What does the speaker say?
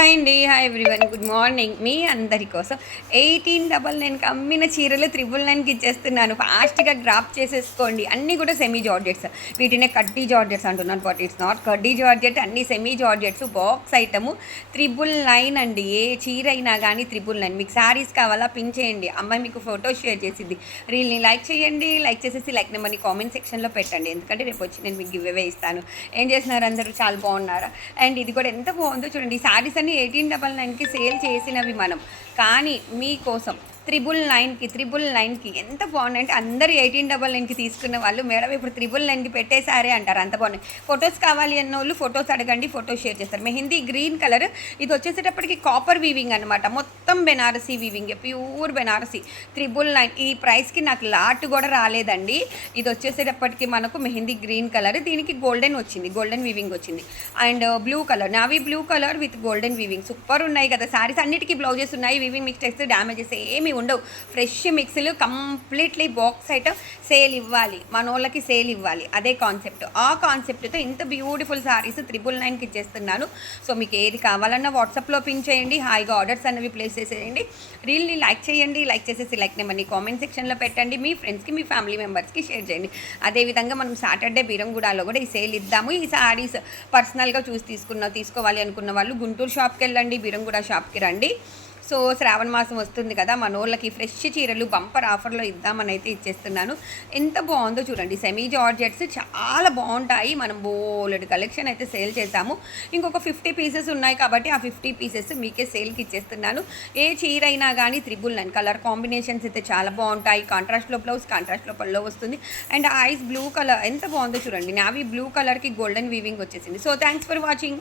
Hi అండి. Hi everyone. Good morning. మీ అందరి కోసం 1899కి అమ్మిన చీరలు 999కి ఇచ్చేస్తున్నాను. ఫాస్ట్‌గా డ్రాప్ చేసేసుకోండి. అన్నీ కూడా సెమీ జార్జెట్స్. వీటినే కడ్డీ జార్జెట్స్ అంటున్నాను. బట్ ఇట్స్ నాట్ కడ్డీ జార్జెట్. అన్నీ సెమీ జార్జెట్స్. బాక్స్ ఐటము 999 అండి. ఏ చీర అయినా కానీ 999. మీకు శారీస్ కావాలా పిన్ చేయండి. అమ్మాయి మీకు ఫోటోస్ షేర్ చేసిద్ది. రీల్ని లైక్ చేయండి. లైక్ చేసేసి లైక్ నెంబర్ని కామెంట్ సెక్షన్లో పెట్టండి. ఎందుకంటే రేపు వచ్చి నేను మీకు గివ్ అవే ఇస్తాను. ఏం చేస్తున్నారు అందరూ? చాలా బాగున్నారా? అండ్ ఇది కూడా ఎంత బాగుందో చూడండి. ఈ శారీస్ అన్ని 1899కి సేల్ చేసినవి మనం, కానీ మీకోసం 999కి ఎంత బాగున్నాయంటే అందరూ 1899కి తీసుకున్న వాళ్ళు మేడం ఇప్పుడు 999కి పెట్టేశారే అంటారు. అంత బాగున్నాయి. ఫొటోస్ కావాలి అన్న వాళ్ళు ఫొటోస్ అడగండి, ఫొటోస్ షేర్ చేస్తారు. Mehndi green colour. ఇది వచ్చేసేటప్పటికి కాపర్ వీవింగ్ అనమాట. మొత్తం బెనారసీ వీవింగ్, ప్యూర్ బెనారసీ. 999 ఈ ప్రైస్కి నాకు లాట్ కూడా రాలేదండి. ఇది వచ్చేసేటప్పటికి మనకు మెహందీ గ్రీన్ కలర్, దీనికి గోల్డెన్ వచ్చింది, గోల్డెన్ వీవింగ్ వచ్చింది. And blue colour, navy blue colour with golden weaving. Super ఉన్నాయి కదా శారీస్. అన్నిటికీ బ్లౌజెస్ ఉన్నాయి. వీవింగ్ మిస్టేక్స్, డ్యామేజెస్ ఏమి ఉండవు. ఫ్రెష్ మిక్స్లు, కంప్లీట్లీ బాక్స్ ఐటమ్. సేల్ ఇవ్వాలి, మనోళ్ళకి సేల్ ఇవ్వాలి, అదే కాన్సెప్ట్. ఆ కాన్సెప్ట్తో ఇంత బ్యూటిఫుల్ శారీస్ 999కి ఇచ్చేస్తున్నాను. సో మీకు ఏది కావాలన్నా వాట్సాప్లో పిన్ చేయండి. హాయిగా ఆర్డర్స్ అనేవి ప్లేస్ చేసేయండి. రీల్ని లైక్ చేయండి. లైక్ చేసేసి లైక్ నెంబర్ని కామెంట్ సెక్షన్లో పెట్టండి. మీ ఫ్రెండ్స్కి, మీ ఫ్యామిలీ మెంబర్స్కి షేర్ చేయండి. అదేవిధంగా మనం సాటర్డే బీరంగూడలో కూడా ఈ సేల్ ఇద్దాము. ఈ శారీస్ పర్సనల్గా చూసి తీసుకోవాలి అనుకున్న వాళ్ళు గుంటూరు షాప్కి వెళ్ళండి, బీరంగూడ షాప్కి రండి. సో శ్రావణ మాసం వస్తుంది కదా, మనోళ్ళకి ఫ్రెష్ చీరలు బంపర్ ఆఫర్లో ఇద్దామని అయితే ఇచ్చేస్తున్నాను. ఎంత బాగుందో చూడండి. సెమీ జార్జెట్స్ చాలా బాగుంటాయి. మనం బోలెడు కలెక్షన్ అయితే సేల్ చేసాము. ఇంకొక 50 పీసెస్ ఉన్నాయి కాబట్టి ఆ 50 పీసెస్ మీకే సేల్కి ఇచ్చేస్తున్నాను. ఏ చీర అయినా కానీ 999. కలర్ కాంబినేషన్స్ అయితే చాలా బాగుంటాయి. కాంట్రాస్ట్లో బ్లౌజ్, కాంట్రాస్ట్లో పల్లో వస్తుంది. అండ్ ఐస్ బ్లూ కలర్ ఎంత బాగుందో చూడండి. నావీ బ్లూ కలర్కి గోల్డెన్ వీవింగ్ వచ్చేసింది. So thanks for watching.